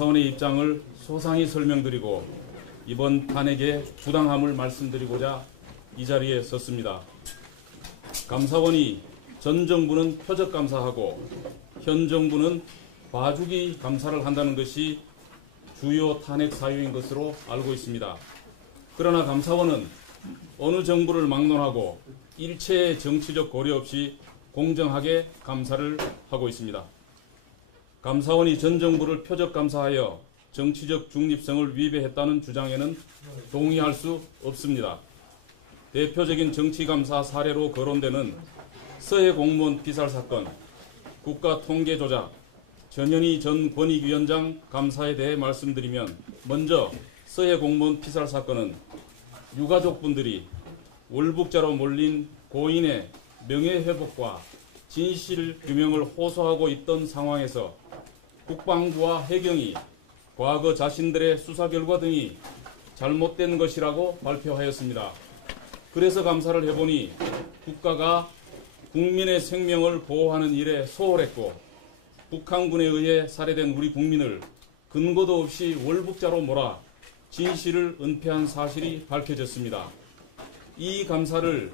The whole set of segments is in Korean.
감사원의 입장을 소상히 설명드리고 이번 탄핵의 부당함을 말씀드리고자 이 자리에 섰습니다. 감사원이 전 정부는 표적 감사하고 현 정부는 봐주기 감사를 한다는 것이 주요 탄핵 사유인 것으로 알고 있습니다. 그러나 감사원은 어느 정부를 막론하고 일체의 정치적 고려 없이 공정하게 감사를 하고 있습니다. 감사원이 전 정부를 표적 감사하여 정치적 중립성을 위배했다는 주장에는 동의할 수 없습니다. 대표적인 정치감사 사례로 거론되는 서해 공무원 피살 사건, 국가통계조작, 전현희 전 권익위원장 감사에 대해 말씀드리면, 먼저 서해 공무원 피살 사건은 유가족분들이 월북자로 몰린 고인의 명예회복과 진실규명을 호소하고 있던 상황에서 국방부와 해경이 과거 자신들의 수사 결과 등이 잘못된 것이라고 발표하였습니다. 그래서 감사를 해보니 국가가 국민의 생명을 보호하는 일에 소홀했고 북한군에 의해 살해된 우리 국민을 근거도 없이 월북자로 몰아 진실을 은폐한 사실이 밝혀졌습니다. 이 감사를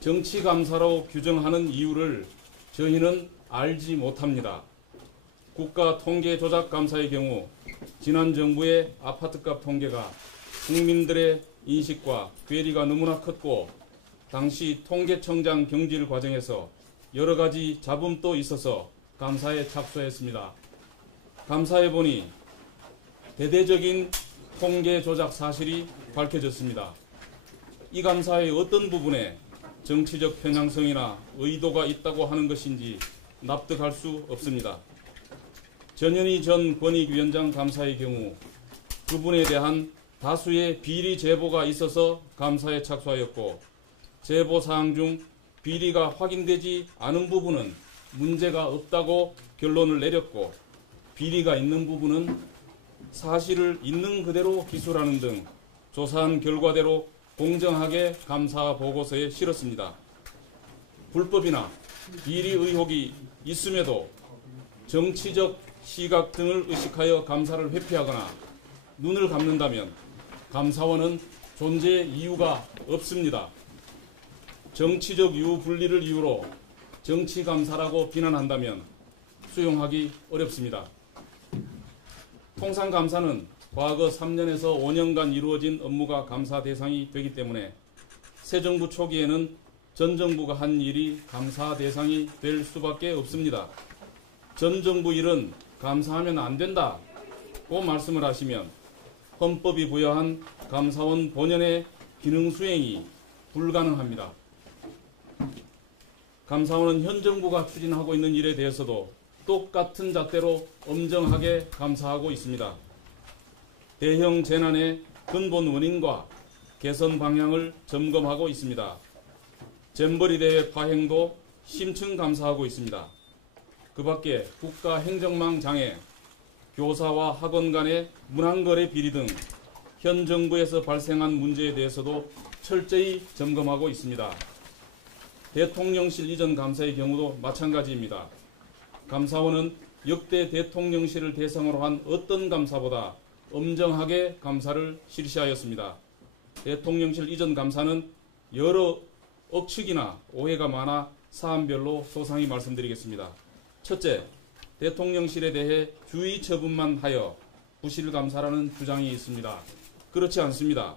정치감사로 규정하는 이유를 저희는 알지 못합니다. 국가통계조작감사의 경우 지난 정부의 아파트값 통계가 국민들의 인식과 괴리가 너무나 컸고 당시 통계청장 경질 과정에서 여러 가지 잡음도 있어서 감사에 착수했습니다. 감사해 보니 대대적인 통계 조작 사실이 밝혀졌습니다. 이 감사의 어떤 부분에 정치적 편향성이나 의도가 있다고 하는 것인지 납득할 수 없습니다. 전현희 전 권익위원장 감사의 경우 그분에 대한 다수의 비리 제보가 있어서 감사에 착수하였고 제보 사항 중 비리가 확인되지 않은 부분은 문제가 없다고 결론을 내렸고 비리가 있는 부분은 사실을 있는 그대로 기술하는 등 조사한 결과대로 공정하게 감사 보고서에 실었습니다. 불법이나 비리 의혹이 있음에도 정치적 시각 등을 의식하여 감사를 회피하거나 눈을 감는다면 감사원은 존재 이유가 없습니다. 정치적 유불리를 이유로 정치감사라고 비난한다면 수용하기 어렵습니다. 통상 감사는 과거 3년에서 5년간 이루어진 업무가 감사 대상이 되기 때문에 새 정부 초기에는 전 정부가 한 일이 감사 대상이 될 수밖에 없습니다. 전 정부 일은 감사하면 안 된다고 말씀을 하시면 헌법이 부여한 감사원 본연의 기능 수행이 불가능합니다. 감사원은 현 정부가 추진하고 있는 일에 대해서도 똑같은 잣대로 엄정하게 감사하고 있습니다. 대형 재난의 근본 원인과 개선 방향을 점검하고 있습니다. 잼버리 대회 파행도 심층 감사하고 있습니다. 그 밖에 국가 행정망 장애, 교사와 학원 간의 문항거래 비리 등 현 정부에서 발생한 문제에 대해서도 철저히 점검하고 있습니다. 대통령실 이전 감사의 경우도 마찬가지입니다. 감사원은 역대 대통령실을 대상으로 한 어떤 감사보다 엄정하게 감사를 실시하였습니다. 대통령실 이전 감사는 여러 억측이나 오해가 많아 사안별로 소상히 말씀드리겠습니다. 첫째, 대통령실에 대해 주의 처분만 하여 부실 감사라는 주장이 있습니다. 그렇지 않습니다.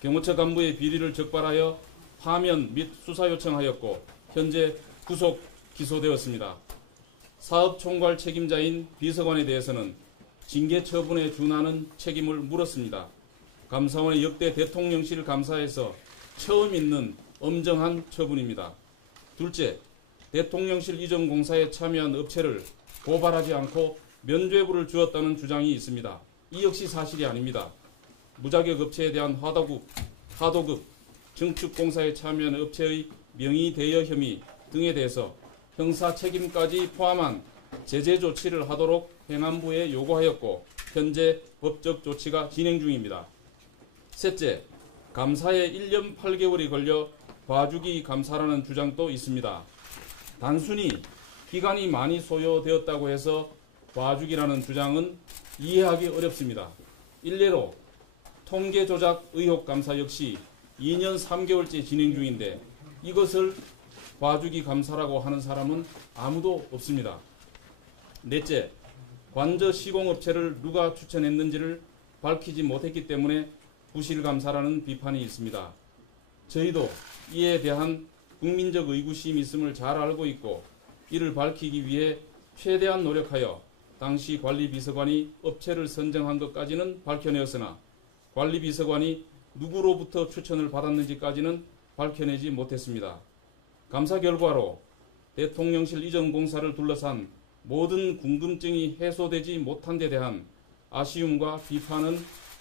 경호처 간부의 비리를 적발하여 파면 및 수사 요청하였고 현재 구속 기소되었습니다. 사업총괄 책임자인 비서관에 대해서는 징계 처분에 준하는 책임을 물었습니다. 감사원의 역대 대통령실 감사에서 처음 있는 엄정한 처분입니다. 둘째, 대통령실 이전 공사에 참여한 업체를 고발하지 않고 면죄부를 주었다는 주장이 있습니다. 이 역시 사실이 아닙니다. 무자격 업체에 대한 하도급, 증축공사에 참여한 업체의 명의 대여 혐의 등에 대해서 형사 책임까지 포함한 제재 조치를 하도록 행안부에 요구하였고 현재 법적 조치가 진행 중입니다. 셋째, 감사에 1년 8개월이 걸려 봐주기 감사라는 주장도 있습니다. 단순히 기간이 많이 소요되었다고 해서 봐주기라는 주장은 이해하기 어렵습니다. 일례로 통계 조작 의혹 감사 역시 2년 3개월째 진행 중인데 이것을 봐주기 감사라고 하는 사람은 아무도 없습니다. 넷째, 관저 시공업체를 누가 추천했는지를 밝히지 못했기 때문에 부실감사라는 비판이 있습니다. 저희도 이에 대한 국민적 의구심이 있음을 잘 알고 있고 이를 밝히기 위해 최대한 노력하여 당시 관리비서관이 업체를 선정한 것까지는 밝혀내었으나 관리비서관이 누구로부터 추천을 받았는지까지는 밝혀내지 못했습니다. 감사 결과로 대통령실 이전 공사를 둘러싼 모든 궁금증이 해소되지 못한 데 대한 아쉬움과 비판은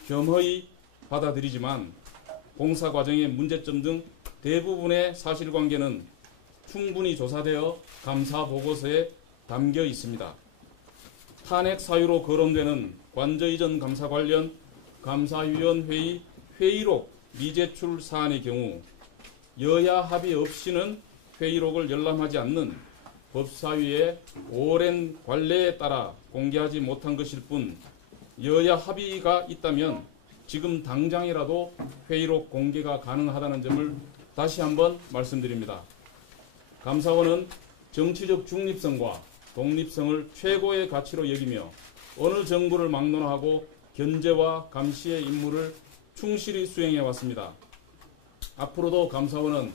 겸허히 받아들이지만 공사 과정의 문제점 등 대부분의 사실관계는 충분히 조사되어 감사 보고서에 담겨 있습니다. 탄핵 사유로 거론되는 관저 이전 감사 관련 감사위원회의 회의록 미제출 사안의 경우 여야 합의 없이는 회의록을 열람하지 않는 법사위의 오랜 관례에 따라 공개하지 못한 것일 뿐 여야 합의가 있다면 지금 당장이라도 회의록 공개가 가능하다는 점을 다시 한번 말씀드립니다. 감사원은 정치적 중립성과 독립성을 최고의 가치로 여기며 어느 정부를 막론하고 견제와 감시의 임무를 충실히 수행해 왔습니다. 앞으로도 감사원은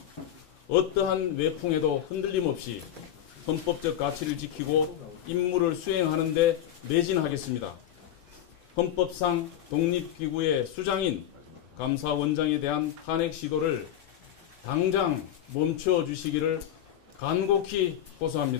어떠한 외풍에도 흔들림 없이 헌법적 가치를 지키고 임무를 수행하는 데 매진하겠습니다. 헌법상 독립기구의 수장인 감사원장에 대한 탄핵 시도를 당장 멈춰 주시기를 간곡히 호소합니다.